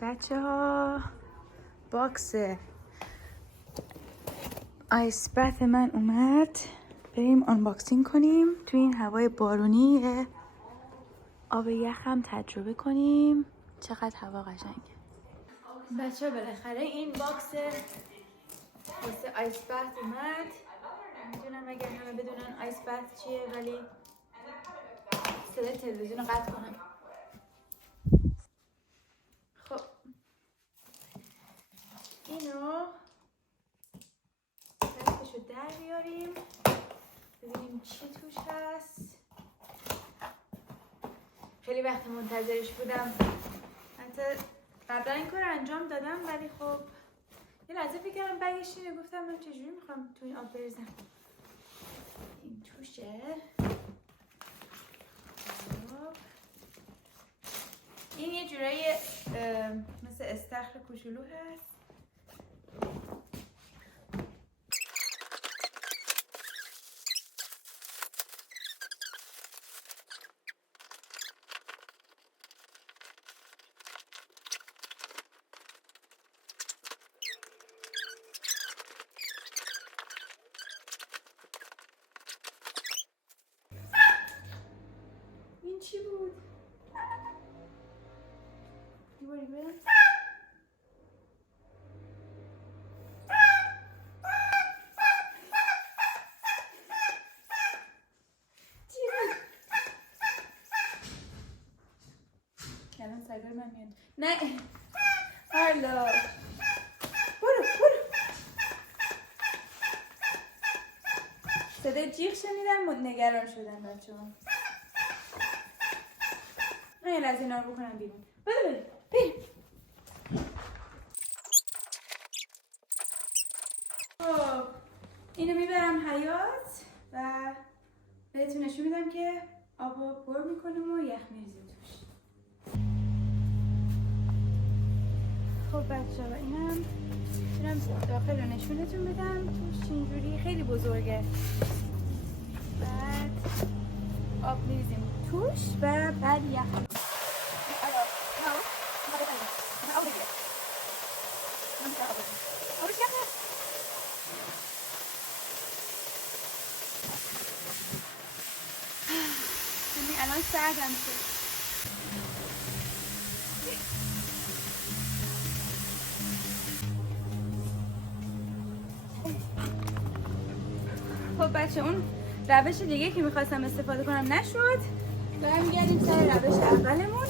بچه ها باکس آیس برف من اومد، بریم آنباکسینگ کنیم. تو این هوای بارونی آب یخم تجربه کنیم. چقدر هوا قشنگه. بچه ها بالاخره این باکس واسه آیس برف اومد. میدونم اگر همه بدونن آیس برف چیه، ولی صدای تلویزیون رو قطع کنم. خب اینو دستشو در بیاریم ببینیم چی توش هست. خیلی وقت منتظرش بودم، حتی قبلا این کار انجام دادم، ولی خب یه لحظه فکر کردم بگش اینه، گفتم من چجوری میخوام تو این آب بریزم. این توشه. این یه جورایی مثل استخر کوچولو هست. این چی بود؟ دیواری برم؟ الان سگای من میاد. نه هارلو برو. صدای جیغ شنیدم، نگران شدم بچه ها. من یه لحظه اینا رو بکنم بیرون. بریم. خب اینو میبرم حیاط و بهتون نشون میدم که آبو پر میکنم و یخ میریزیم توش. خب بچه ها اینم داخل رو نشونتون بدم. توش اینجوری خیلی بزرگه. بعد آب میریزیم توش و بعد یخ. الان سردم شد. خب بچه اون روش دیگه که میخواستم استفاده کنم نشد. برمیگردیم سر روش اولمون.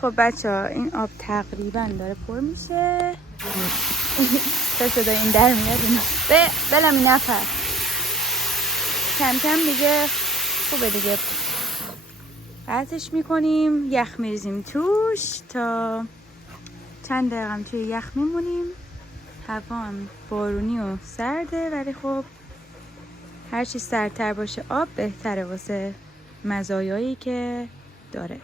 خب بچه ها این آب تقریبا داره پر میشه. چه صدای این در میاد اینا. بلم این نفر کم کم دیگه خوبه دیگه. قطعش میکنیم، یخ میریزیم توش تا چند دقیقه هم توی یخ میمونیم. هوا هم بارونی و سرده، ولی خب هرچی سردتر باشه آب بهتره واسه مزایایی که داره.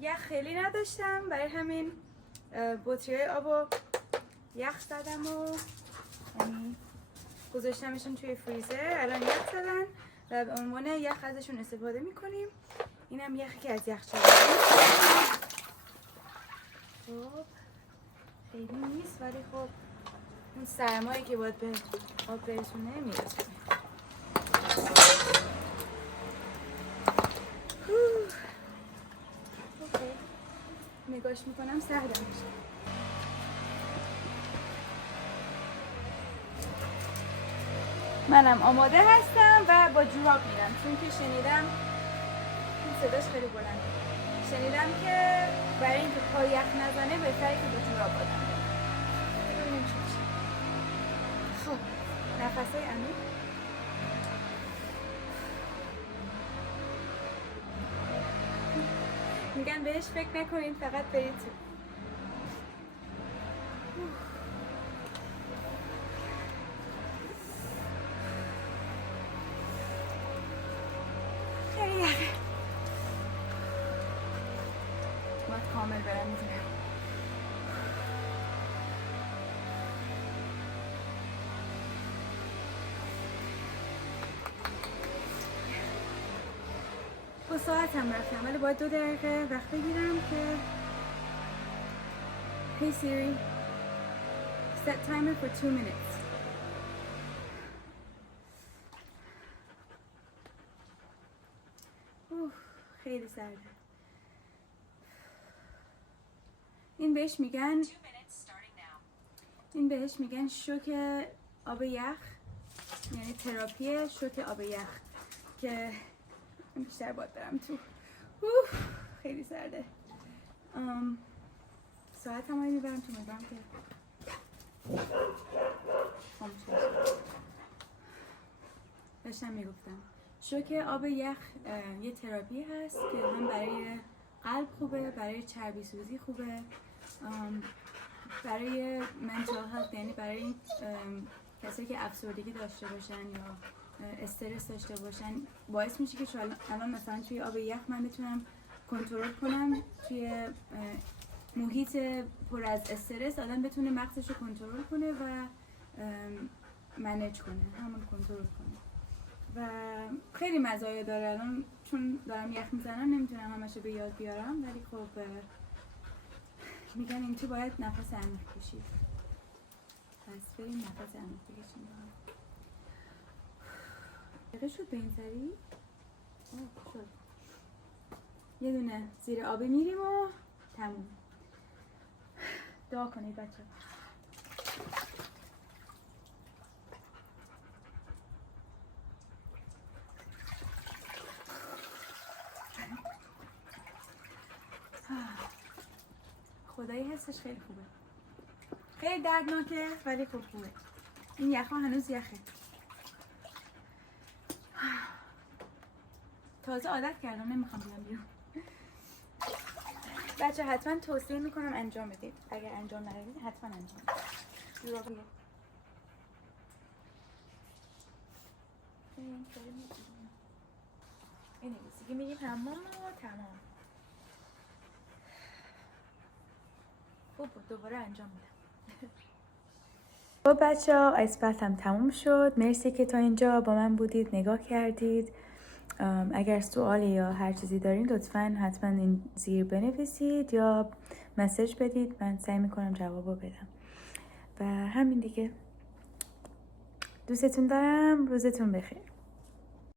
یخ خیلی نداشتم، برای همین بطریای آبو یخ زدم و یعنی گذاشتمشون توی فریزر. الان یخ زدن و به عنوان یخ ازشون استفاده میکنیم. اینم یخی که از یخچال. خب خیلی نیست، ولی خب اون سرمایی که باید به آب برسونه میرسونه. اوکی نگاش میکنم سردم میشه. منم آماده هستم و با جوراب میرم، چون که شنیدم این صداش خیلی بلنده. شنیدم که برای اینکه پا یخ نزنه بهتره که با جوراب آدم بریم. ببینیم چی میشه. خب نفسای عمیق. میگن بهش فکر نکنین، فقط برید تو. خیلی یخه. باید کامل برم میزنم. با ساعت هم رفتم ولی باید 2 دقیقه وقت بگیرم که Hey Siri, set timer for 2 minutes. خیلی سرده. این بهش میگن شوک آب یخ، یعنی تراپی شوک آب یخ که بیشتر باید برم تو. خیلی سرده. ساعت هم میبرم تو مدام که داشتم میگفتم شوک آب یخ یه تراپی هست که هم برای قلب خوبه، برای چربی سوزی خوبه، برای منتال هلت، یعنی برای کسایی که افسردگی داشته باشن یا استرس داشته باشن باعث میشه که الان مثلا توی آب یخ من بتونم کنترل کنم، توی محیط پر از استرس آدم بتونه مغزش رو کنترل کنه و منیج کنه، همون کنترل کنه و خیلی مزایا داره. الان چون دارم یخ میزنم نمیتونم همشو به یاد بیارم ولی خب میگن این تو باید نفس عمیق کشید، پس بریم نفس عمیق بکشیم. دقیقه شد به این سری؟ شد. یه دونه زیر آبی میریم و تموم. دعا کنید بچه. خدایی حسش خیلی خوبه، خیلی دردناکه ولی خب خوبه. این یخ ها هنوز یخه، تازه عادت کردم نمیخوام بیام بیرون. بچه حتما توصیه میکنم انجام بدید، اگر انجام ندادید حتما انجام بدید. اینه دیگه میگیم حمام و تمام. خب دوباره انجام میدم. خب بچه ها آیس بث هم تموم شد. مرسی که تا اینجا با من بودید، نگاه کردید. اگر سوالی یا هر چیزی دارین لطفاً حتما این زیر بنویسید یا مسیج بدید، من سعی میکنم جوابو بدم. و همین دیگه، دوستتون دارم، روزتون بخیر.